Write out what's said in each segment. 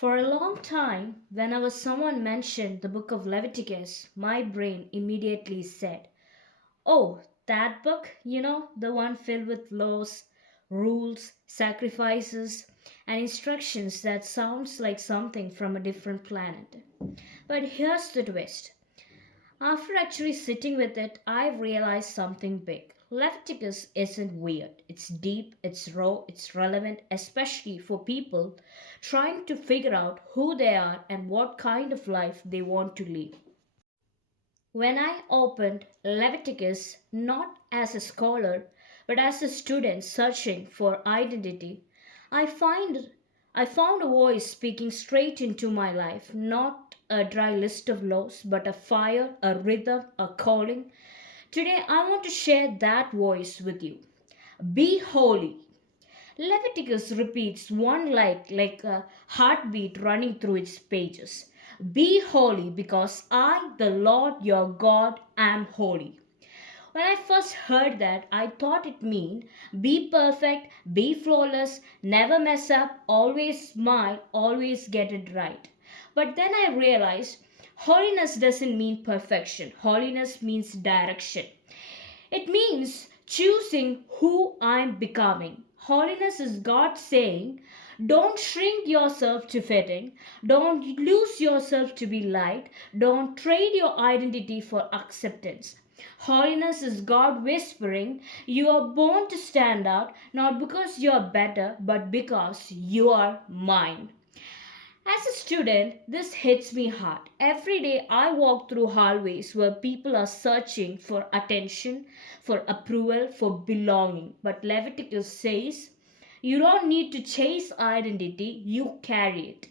For a long time, whenever someone mentioned the book of Leviticus, my brain immediately said, "Oh, that book, the one filled with laws, rules, sacrifices, and instructions that sounds like something from a different planet." But here's the twist. After actually sitting with it, I realized something big. Leviticus isn't weird. It's deep, it's raw, it's relevant, especially for people trying to figure out who they are and what kind of life they want to live. When I opened Leviticus, not as a scholar, but as a student searching for identity, I find I found a voice speaking straight into my life, not a dry list of laws, but a fire, a rhythm, a calling. Today I want to share that voice with you. Be holy. Leviticus repeats one like a heartbeat running through its pages. Be holy because I, the Lord your God, am holy. When I first heard that, I thought it meant be perfect, be flawless, never mess up, always smile, always get it right. But then I realized holiness doesn't mean perfection, holiness means direction. It means choosing who I'm becoming. Holiness is God saying, don't shrink yourself to fit in, don't lose yourself to be light, don't trade your identity for acceptance. Holiness is God whispering, you are born to stand out, not because you are better, but because you are mine. As a student, this hits me hard. Every day I walk through hallways where people are searching for attention, for approval, for belonging. But Leviticus says, you don't need to chase identity, you carry it.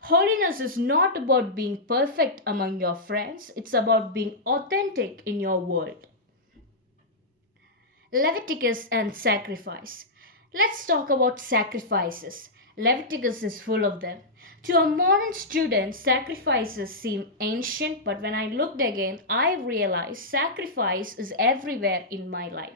Holiness is not about being perfect among your friends, it's about being authentic in your world. Leviticus and sacrifice. Let's talk about sacrifices. Leviticus is full of them. To a modern student, sacrifices seem ancient, but when I looked again, I realized sacrifice is everywhere in my life.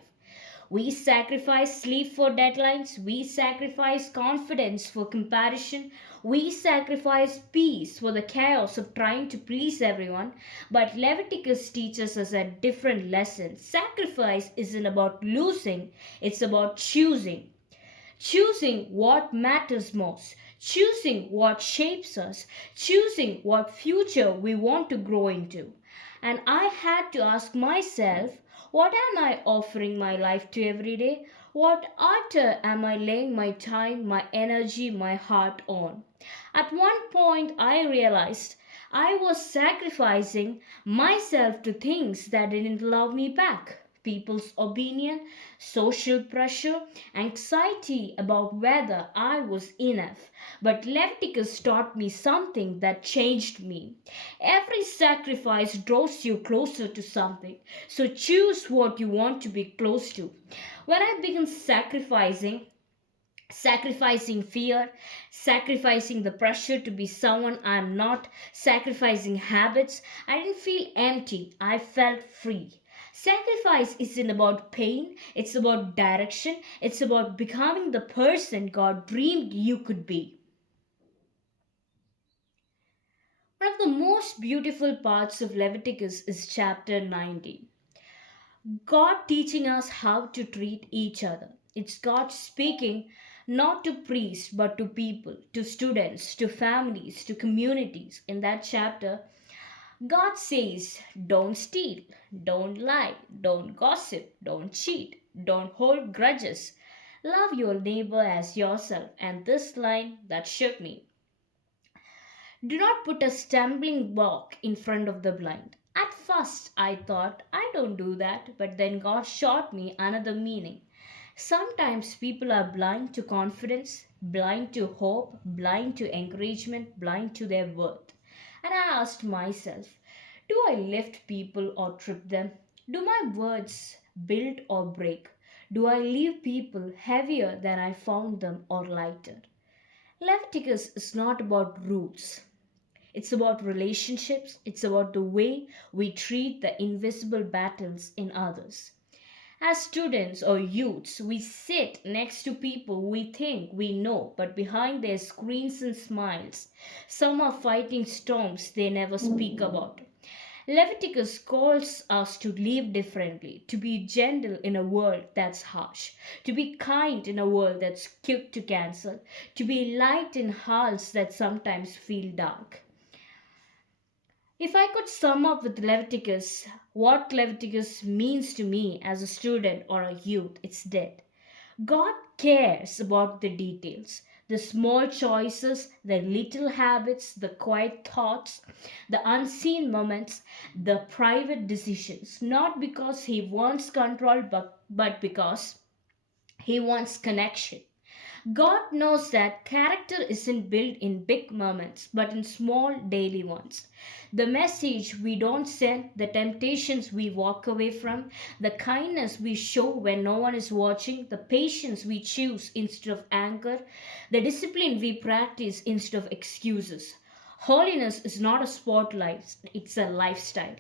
We sacrifice sleep for deadlines. We sacrifice confidence for comparison. We sacrifice peace for the chaos of trying to please everyone. But Leviticus teaches us a different lesson. Sacrifice isn't about losing, it's about choosing. Choosing what matters most, choosing what shapes us, choosing what future we want to grow into. And I had to ask myself, what am I offering my life to every day? What altar am I laying my time, my energy, my heart on? At one point, I realized I was sacrificing myself to things that didn't love me back. People's opinion, social pressure, anxiety about whether I was enough. But Leviticus taught me something that changed me. Every sacrifice draws you closer to something. So choose what you want to be close to. When I began sacrificing fear, sacrificing the pressure to be someone I'm not, sacrificing habits, I didn't feel empty. I felt free. Sacrifice isn't about pain, it's about direction, it's about becoming the person God dreamed you could be. One of the most beautiful parts of Leviticus is chapter 19. God teaching us how to treat each other. It's God speaking not to priests but to people, to students, to families, to communities. In that chapter, God says, don't steal, don't lie, don't gossip, don't cheat, don't hold grudges. Love your neighbor as yourself. And this line that shook me. Do not put a stumbling block in front of the blind. At first, I thought, I don't do that, but then God showed me another meaning. Sometimes people are blind to confidence, blind to hope, blind to encouragement, blind to their worth. And I asked myself, do I lift people or trip them? Do my words build or break? Do I leave people heavier than I found them or lighter? Leviticus is not about rules. It's about relationships. It's about the way we treat the invisible battles in others. As students or youths, we sit next to people we think we know, but behind their screens and smiles, some are fighting storms they never speak about. Leviticus calls us to live differently, to be gentle in a world that's harsh, to be kind in a world that's quick to cancel, to be light in hearts that sometimes feel dark. If I could sum up with Leviticus, what Leviticus means to me as a student or a youth, it's that God cares about the details, the small choices, the little habits, the quiet thoughts, the unseen moments, the private decisions, not because He wants control, but because He wants connection. God knows that character isn't built in big moments, but in small daily ones. The message we don't send, the temptations we walk away from, the kindness we show when no one is watching, the patience we choose instead of anger, the discipline we practice instead of excuses. Holiness is not a spotlight, it's a lifestyle.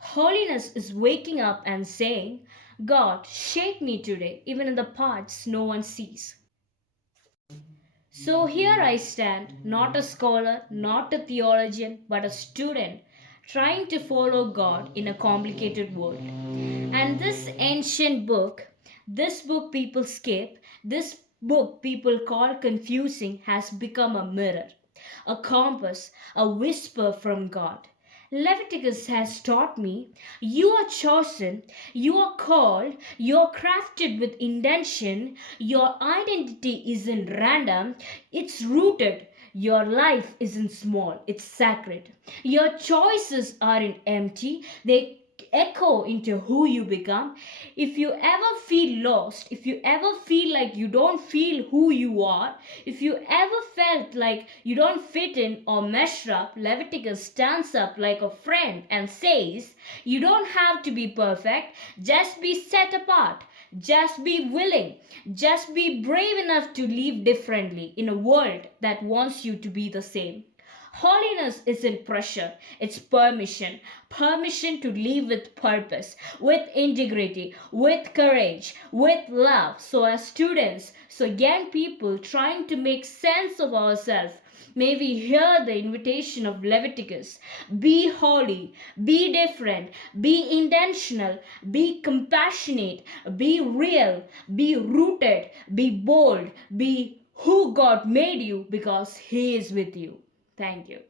Holiness is waking up and saying, God, shape me today, even in the parts no one sees. So here I stand, not a scholar, not a theologian, but a student trying to follow God in a complicated world. And this book people skip, this book people call confusing, has become a mirror, a compass, a whisper from God. Leviticus has taught me you are chosen, you are called, you are crafted with intention, your identity isn't random, it's rooted. Your life isn't small, it's sacred. Your choices aren't empty, they echo into who you become. If you ever feel lost, if you ever feel like you don't feel who you are, if you ever felt like you don't fit in or measure up, Leviticus stands up like a friend and says, you don't have to be perfect, just be set apart. Just be willing. Just be brave enough to live differently in a world that wants you to be the same. Holiness isn't pressure, it's permission. Permission to live with purpose, with integrity, with courage, with love. So, as students, so young people trying to make sense of ourselves, may we hear the invitation of Leviticus. Be holy, be different, be intentional, be compassionate, be real, be rooted, be bold, be who God made you because He is with you. Thank you.